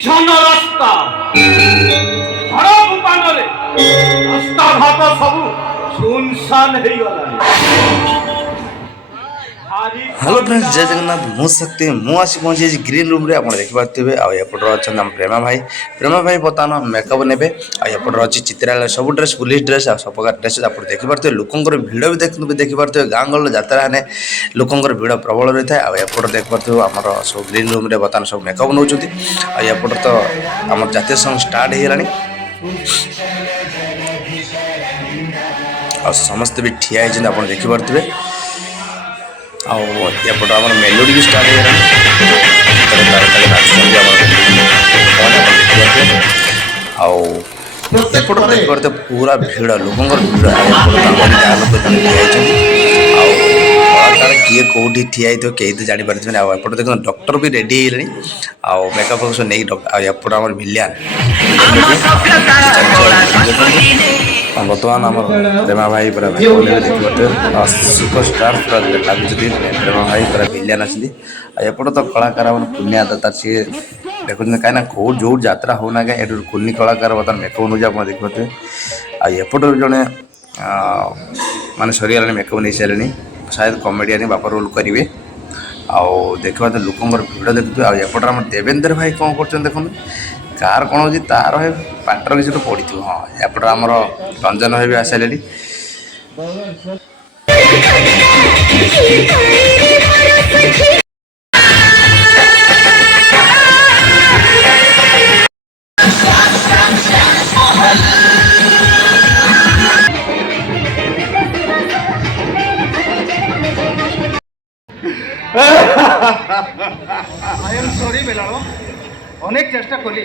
ରାସ୍ତା ପାନରେ ରାସ୍ତା ଘାଟ ସବୁ ସୁନସାନ ହେଇଗଲାଣି। हेलो फ्रेंड्स, जय जगन्नाथ। मु शक्ति मु आसी पहुंची ग्रीन रूम रे। आप देखिपे आउट अच्छा प्रेमा भाई बर्तमान मेकअप ने अच्छी चित्रालय सब ड्रेस पुलिस ड्रेस आ सब प्रकार ड्रेस आप देखिपे। लोकंर भिड़ भी देखिपे। गाँ गल जात्रा ने लोकंर भिड़ प्रबल रही है। आउट देखिपे आमर सब ग्रीन रूम रे बर्तमान सब मेकअप नौ। आउट तो आम जातीय संघ स्टार्ट हो समस्ते भी ठिया आप देखिपे। आउट आम मेलोडी भी स्टार्ट हो देखते पूरा भिड़ लोक भिड़ कलाकार किए कौटी ठिया कई तो जापारे। आउट देख डॉक्टर भी रेडी है मेकअप नहीं एपट आम भिलियन बर्तमान आम प्रेमा भाई पूरा देखिए सुपरस्टार पूरा लगे प्रेमा भाई पूरा भिलियन आसपट तो कलाकार पुनिया दत्ता सी देखुं कहीं कौ जो यात्रा होना क्या ये कुनी कलाकार बर्तमान मेकअप नौ आप देखिए। आउट जड़े माने सरीगला मेकअप नहीं सारे शायद कमेडियन बापा रोल करेंगे। देखा तो लोकंर भिड़ देखुए। आउट आम देवेंद्र भाई कौन कर देखो कार कौन हो तार है पाटर किसी तो पड़ी थो। हाँ एपट आमर रंजन भाई भी आसारे। आई एम सॉरी बेलाड़ो अनेक चेष्टा कली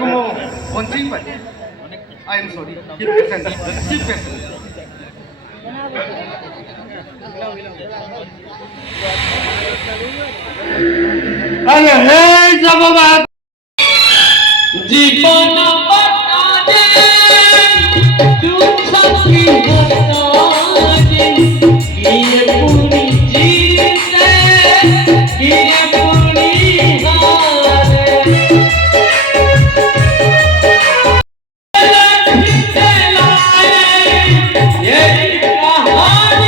मो बंची पारे। I am sorry keep patient. अरे हे जब बात जीवन बताने तू सखी बताने ये पूरी जीते ये पूरी हारे ये कहानी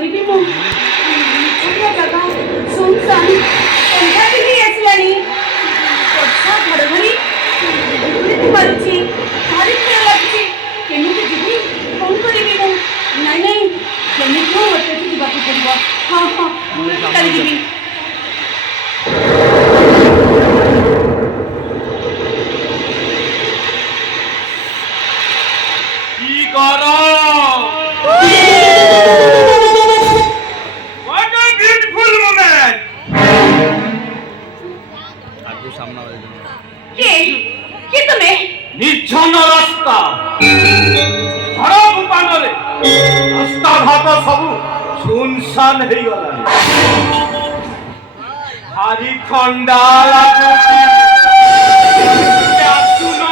କରିବି ମୁଁ ଛୋଟିଆ ଜାଗା ସୁନସାନ ସନ୍ଧ୍ୟା ବି ହେଇ ଆସିଲାଣି ବର୍ଷା ଘଡ଼ଘଡ଼ି ମାରୁଛି ଭାରି ଭୟ ଲାଗୁଛି କେମିତି ଯିବି କଣ କରିବି ମୁଁ ନାଇଁ ନାଇଁ କେମିତି ହଉ ମୋତେ ଯିବାକୁ ପଡ଼ିବ ହଁ ହଁ ମୁଁ ଚାଲି ଯିବି What a beautiful moment! କିଏ ତମେ ନିର୍ଜନ ରାସ୍ତା ଘର ପାନରେ ରାସ୍ତା ଘାଟ ସବୁ ସୁନସାନ ହେଇଗଲାଣି ଭାରି ଥଣ୍ଡା ଲାଗୁଛି ଆସୁନ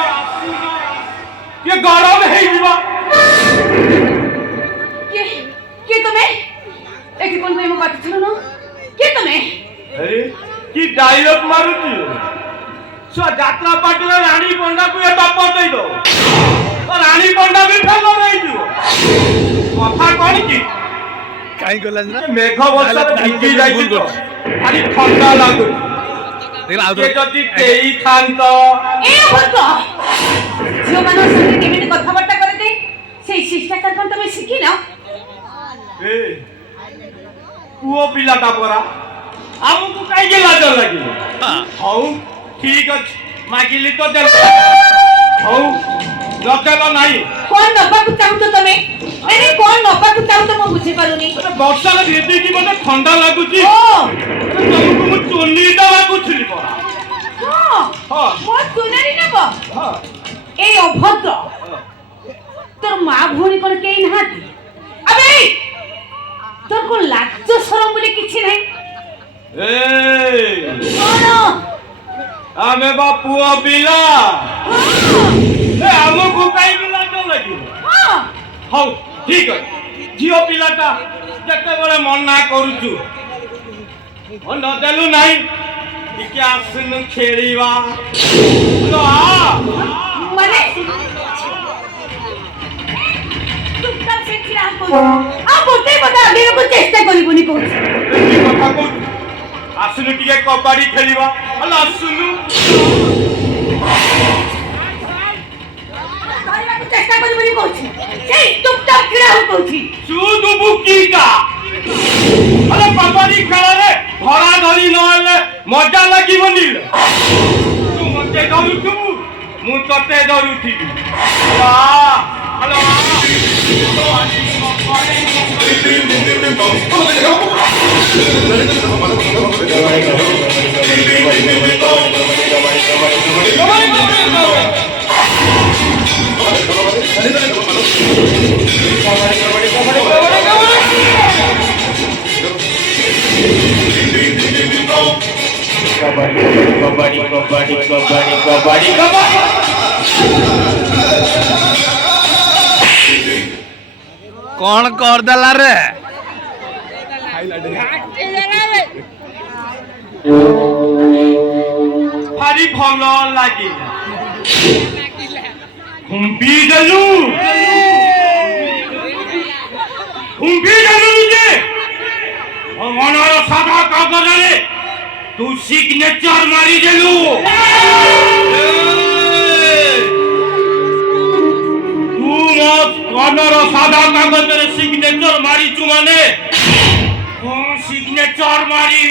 ଟିକେ ଗରମ ହେଇଯିବ କିଏ ତମେ ଏଠି କଣ ପାଇଁ ମୋ ପାଖ ଛାଡୁନ କିଏ ତମେ ଆରେ କି ଡାଇଲଗ ମାରୁଛି ଯାତ୍ରା ପାର୍ଟିର ରାଣୀ ପଣ୍ଡାକୁ ଏ ଟପର ଦେଇଦବ ରାଣୀ ପଣ୍ଡା ବି ଫେଲ ହେଇଯିବ କଥା କଣ କି କାହିଁ ଗଲା ନା ମେଘ ବର୍ଷାରେ ଭିଜି ଯାଇଛି ତ ଭାରି ଥଣ୍ଡା ଲାଗୁଛି ଯଦି ଦେଇଥାନ୍ତ ଝିଅମାନଙ୍କ ସଙ୍ଗେ କେମିତି କଥାବାର୍ତ୍ତା କରାଯାଏ ସେଇ ଶିଷ୍ଟାଚାର କଣ ତମେ ଶିଖିନ ଏ ପୁଅ ପିଲାଟା ପରା ଆମକୁ କାହିଁକି ଲାଜ ଲାଗିବ ହଉ ଠିକ ଅଛି ମାଗିଲି ତ ଦେଲ ହଉ ନଦେଲ ନାହିଁ କଣ ନବାକୁ ଚାହୁଁଛ ତମେ ଆରେ କଣ ନବାକୁ ଚାହୁଁଛ ମୁଁ ବୁଝିପାରୁନି ବର୍ଷାରେ ଭିଜିକି ମତେ ଥଣ୍ଡା ଲାଗୁଛି ତମକୁ ମୁଁ ଚୁଲି ଦେବାକୁ ଥିଲି ପରା ହଁ ମୋ ଚୁନାରୀ ନେବ ଏଇ ଅଭଦ୍ର ତୋର ମା ଭଉଣୀ କଣ କେହି ନାହାନ୍ତି ଆବେ তোর কোন লাজ্জ শরম বলে কিছু নাই কଣ ଆମେ ବା ପୁଅ ପିଲା ଆମକୁ କାହିଁକି ଲାଜ ଲାଗିବ ହଉ ଠିକ ଅଛି ଝିଅ ପିଲାଟା ଯେତେବେଳେ ମନା କରୁଛୁ ନଦେଲୁ ନାହିଁ ଟିକେ ଆସୁନୁ ଖେଳିବା ମାନେ চেষ্টা করিবনি কହୁଛି ଆସୁନୁ ଟିକେ କବାଡି ଖେଳିବା ଆସୁନୁ চেষ্টা করিবনি কହୁଛି এই চুপচাপ খিড়া হও কହୁଛି শুধু বুকিটা আরে কবাডি খেলারে ধরা ধরি নহেলে মজা লাগিবনি তু মতে ধরুছু মু ততে ধরুথিবি कौन करदेला रे भारी भल लगे हुंबी देलु जे मनर साधा कागज रे तू सिग्नेचर मारी देलु तू मनर साधा कागज रे सिग्नेचर मारी चु माने सिग्नेचर मारी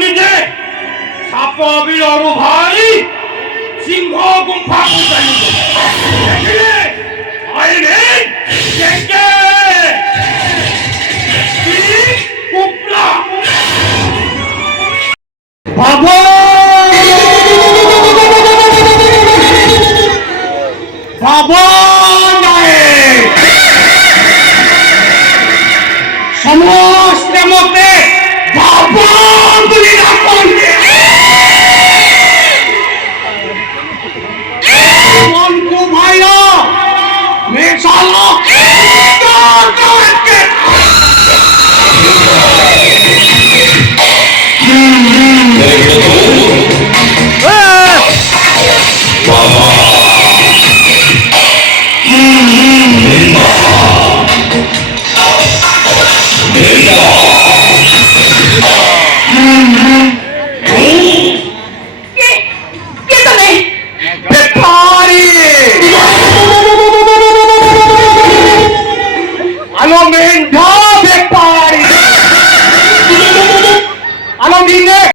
ନିଜେ ସାପ ବିଳରୁ ବାହାରି ସିଂହ ଗୁମ୍ଫାକୁ ଚାଲିବ। ଦେଖିଲେ ଆଇଲେ କେକେ କୁପ୍ରା ଭାବ ସମସ୍ତେ ମତେ ବାବା ବୋଲି ଡାକନ୍ତି।